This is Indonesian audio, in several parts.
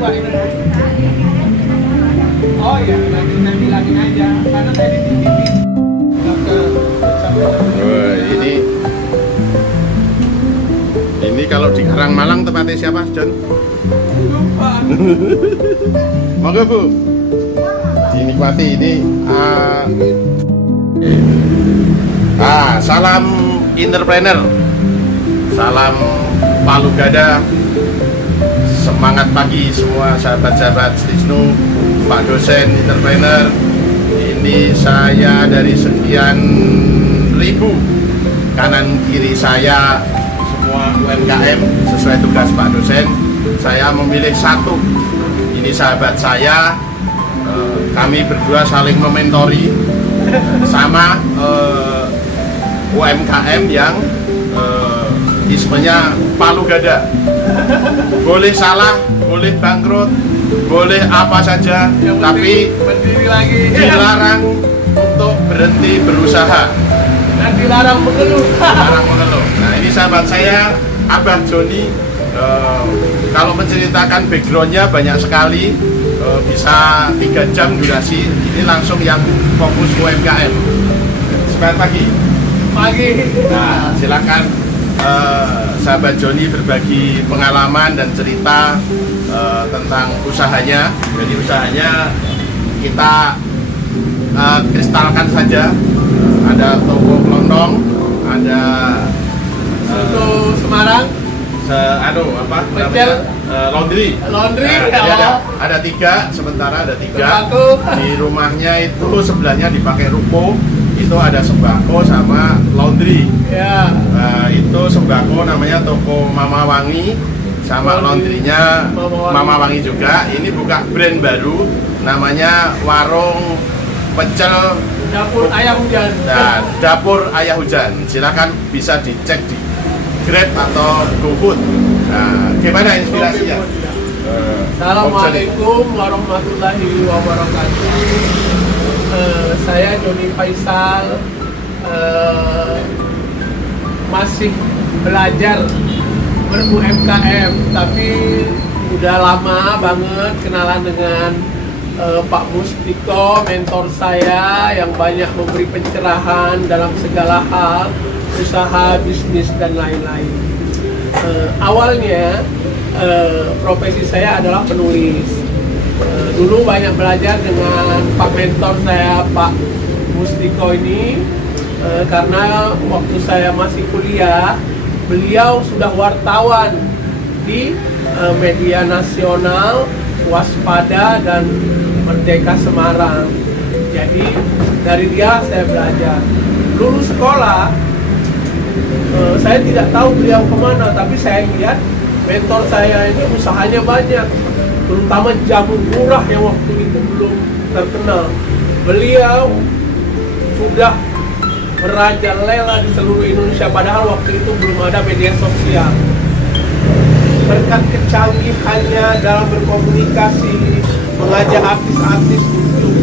Pak ini. Oh iya, nanti saya bilangin aja, karena saya dititipin. Wah, ini kalau di Karangmalang tempatnya siapa, John? Lupa. Monggo Bu, dinikmati ini. Salam entrepreneur, salam Palu Gada, semangat pagi semua sahabat-sahabat Stisnu, Pak dosen entrepreneur. Ini saya dari sekian ribu, kanan kiri saya semua UMKM sesuai tugas Pak dosen. Saya memilih satu, ini sahabat saya, kami berdua saling mementori sama UMKM yang ismenya Palu Gada. Boleh salah, boleh bangkrut, boleh apa saja, tapi berdiri lagi. dilarang untuk berhenti berusaha Dan dilarang mengeluh. dilarang mengeluh. Nah, ini sahabat saya Abah Joni. Kalau menceritakan backgroundnya banyak sekali, bisa 3 jam durasi. Ini langsung yang fokus UMKM. Semangat pagi. Pagi. Nah, silakan sahabat Joni berbagi pengalaman dan cerita tentang usahanya. Jadi usahanya kita kristalkan saja. Ada toko kelontong, ada Untuk Semarang. namanya laundry. Laundry, Jadi ya. ada 3, sementara ada 3 Sembako. di rumahnya. Itu sebelahnya dipakai ruko, itu ada sembako sama laundry. Ya. Itu sembako namanya toko Mama Wangi, sama laundrynya Mama Wangi juga. Ini buka brand baru namanya Warung Pecel Dapur Ayah Hujan. dan Dapur Ayah Hujan. Silakan bisa dicek di Grab atau GoFood. Nah, gimana inspirasinya? Assalamualaikum warahmatullahi wabarakatuh. Saya Joni Faisal, masih belajar ber-UMKM, tapi udah lama banget kenalan dengan Pak Mustiko, mentor saya yang banyak memberi pencerahan dalam segala hal, usaha, bisnis, dan lain-lain. Awalnya profesi saya adalah penulis. Dulu banyak belajar dengan Pak mentor saya, Pak Mustiko ini, karena waktu saya masih kuliah, beliau sudah wartawan di media nasional, Waspada dan Merdeka Semarang. Jadi dari dia saya belajar. Lulus sekolah, saya tidak tahu beliau kemana, tapi saya lihat mentor saya ini usahanya banyak, terutama jamu murah yang waktu itu belum terkenal. Beliau sudah merajalela di seluruh Indonesia, padahal waktu itu belum ada media sosial. Berkat kecanggihannya dalam berkomunikasi, mengajak artis-artis untuk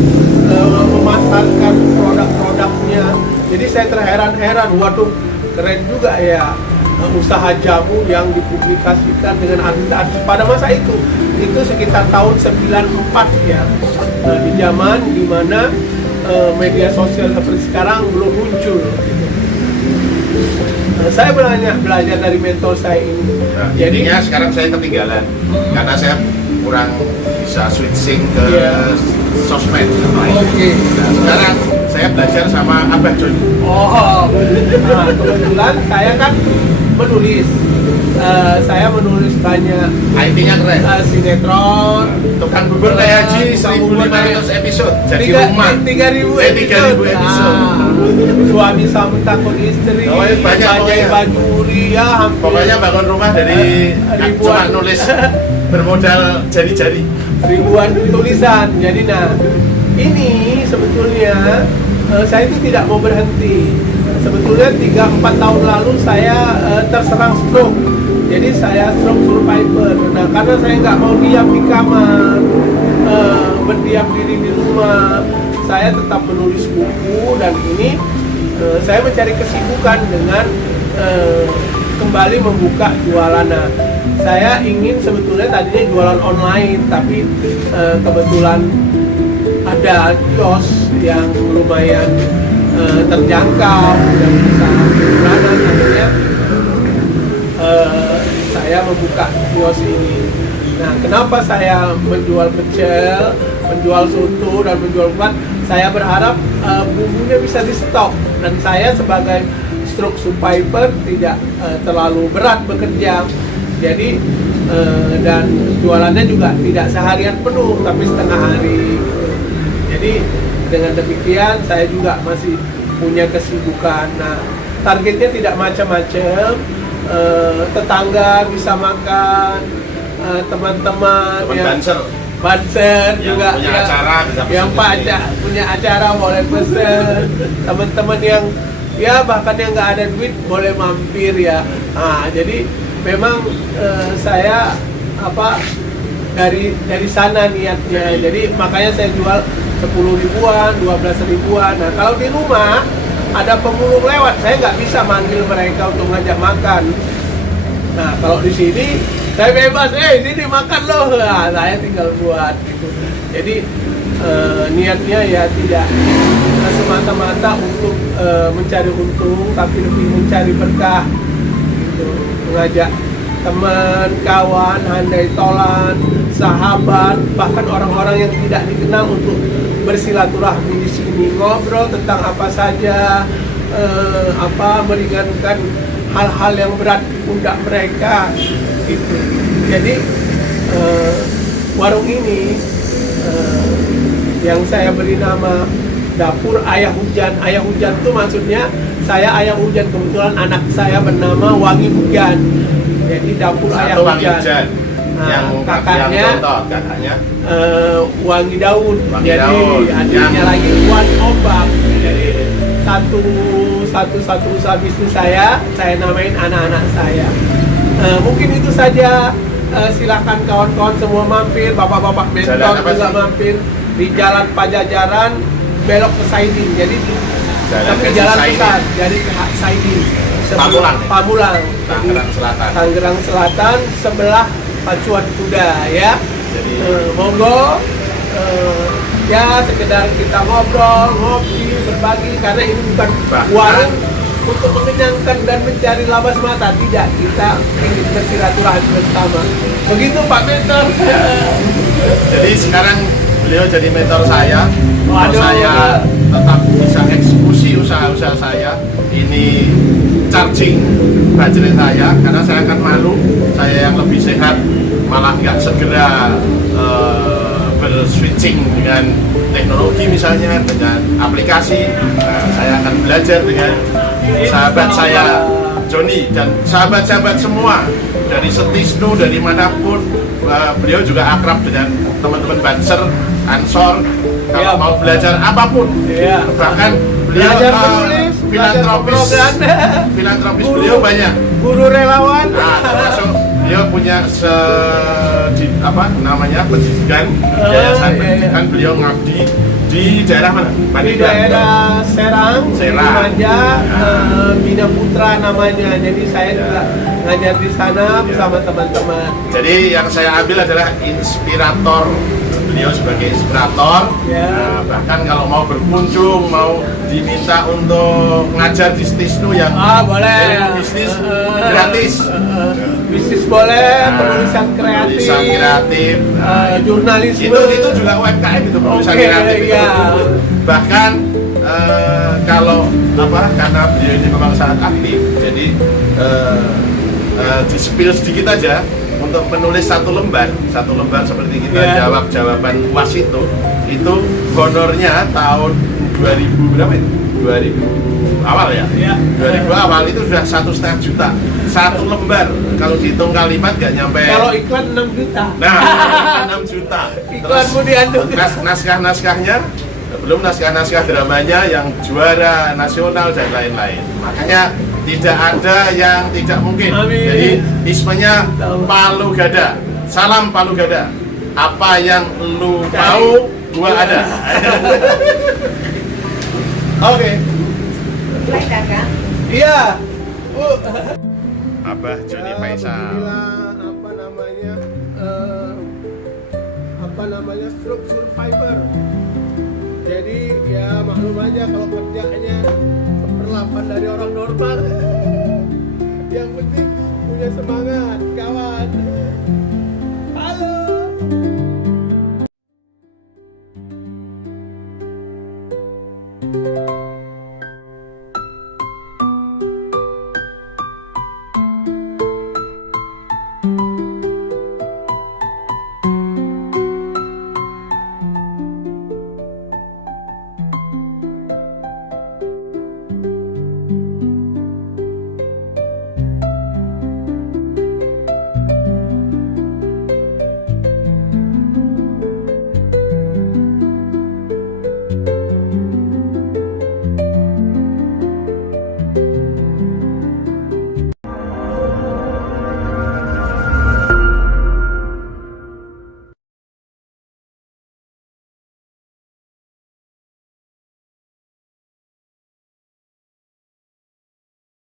memasarkan produk-produknya. Jadi saya terheran-heran, waduh keren juga ya usaha jamu yang dipublikasikan dengan artis-artis pada masa itu. Itu sekitar tahun 94 ya, di zaman dimana media sosial seperti sekarang belum muncul. Saya belajar dari mentor saya ini. Nah, Jadi jadinya sekarang saya ketinggalan karena saya kurang bisa switching ke sosmed. Oke. Nah, sekarang saya belajar sama Abah Joni. Oh, nah, kebetulan saya kan menulis. Saya menulis banyak IT-nya keren. sinetron. Tukang bubur kayak Haji 1500 episode. Jadi rumah 3.000 3.000 episode. Suami sambut takut istri. Oh, banyak bajai pokoknya. bajuri ya hampir. Pokoknya bangun rumah dari cuma ribuan. nulis bermodal jari-jari. Ribuan tulisan. Jadi nah, ini sebetulnya saya itu tidak mau berhenti. Sebetulnya 3-4 tahun lalu saya terserang stroke. Jadi saya stroke survivor. Nah, karena saya nggak mau diam di kamar, berdiam diri di rumah, saya tetap menulis buku. Dan ini saya mencari kesibukan dengan kembali membuka jualan. Nah, saya ingin sebetulnya tadinya jualan online, tapi kebetulan ada kios yang lumayan terjangkau dan bisa bulanan, akhirnya saya membuka kios ini. Nah, kenapa saya menjual pecel, menjual soto, dan menjual kupat? Saya berharap bumbunya bisa di stok, dan saya sebagai stroke survivor tidak terlalu berat bekerja. Jadi dan jualannya juga tidak seharian penuh, tapi setengah hari gitu. Jadi dengan demikian saya juga masih punya kesibukan. Nah, targetnya tidak macam-macam, tetangga bisa makan, teman-teman yang banser juga punya ya, acara bisa yang punya acara boleh pesen, teman-teman yang ya bahkan yang nggak ada duit boleh mampir ya. Nah, jadi memang saya dari sana niatnya. Jadi makanya saya jual 10 ribuan, 12 ribuan. Nah, kalau di rumah ada pemulung lewat, saya nggak bisa manggil mereka untuk ngajak makan. Nah, kalau di sini saya bebas, sini makan loh. Nah, saya tinggal buat gitu. Jadi niatnya ya tidak semata-mata untuk mencari untung, tapi lebih mencari berkah gitu. Mengajak teman, kawan, handai tolan, sahabat, bahkan orang-orang yang tidak dikenal untuk bersilaturahmi di sini, ngobrol tentang apa saja, meringankan hal-hal yang berat di pundak mereka gitu. Jadi warung ini yang saya beri nama Dapur Ayah Hujan. Ayah Hujan itu maksudnya saya Ayah Hujan, kebetulan anak saya bernama Wangi Hujan. Jadi Dapur Ayah Hujan. Nah, yang kakaknya Wangi Daun. Wangi jadi Daun. adiknya lagi Wan Ombak. Jadi satu usaha bisnis saya namain anak-anak saya. Mungkin itu saja. Silahkan kawan-kawan semua mampir, bapak-bapak mentor juga mampir di Jalan Pajajaran belok ke Saidin. Jadi jalan besar, jadi ke Saidin. Pamulang. Tangerang Selatan sebelah Pacuan Kuda ya. Jadi monggo ya sekedar kita ngobrol, ngopi, berbagi, karena ini bukan warung untuk mengenyangkan dan mencari laba semata, tidak, kita ingin bersilaturahmi bersama. Begitu Pak Mentor. Jadi sekarang beliau jadi mentor saya. Waduh. Saya tetap bisa eksekusi usaha-usaha saya. Ini charging baterai saya, karena saya akan malu saya yang lebih sehat malah nggak segera berswitching dengan teknologi, misalnya dengan aplikasi. Nah, saya akan belajar dengan sahabat saya Joni dan sahabat-sahabat semua dari Setisnu, dari manapun. Beliau juga akrab dengan teman-teman Banser, Ansor. Kalau mau belajar apapun, bahkan beliau filantropis beliau banyak. Guru relawan. Nah, termasuk beliau punya pendidikan, yayasan pendidikan. Beliau ngabdi di daerah mana? Di daerah Serang. Manja, Bina Putra namanya. Jadi saya juga ngajar di sana bersama teman-teman. Jadi yang saya ambil adalah inspirator, beliau sebagai inspirator. Nah, bahkan kalau mau berkunjung, mau diminta untuk ngajar di Setisnu yang boleh. Bisnis gratis. Bisnis boleh, penulisan kreatif, jurnalisme. Itu juga UMKM itu, penulisan kreatif itu. Bahkan kalau karena beliau ini memang sangat aktif, jadi di-spill sedikit aja untuk menulis satu lembar seperti kita jawab jawaban UAS itu honornya tahun 2000 berapa itu? 2000 awal ya? 2000 awal itu sudah 1,5 juta satu lembar. Kalau dihitung kalimat nggak nyampe. Kalau iklan 6 juta. Nah, 6 juta. Iklanmu diandung. Naskah-naskahnya belum naskah-naskah dramanya yang juara nasional dan lain-lain. Makanya tidak ada yang tidak mungkin. Amin. Jadi ismenya Palu Gada. Salam Palu Gada. Apa yang lu mau, gua ada. Oke. Mulai dagang? Iya. Abah Joni Faisal. Alhamdulillah, namanya stroke survivor. Jadi ya maklum aja kalau kerjanya seperlapan dari orang normal. Yang penting punya semangat, kawan. Halo.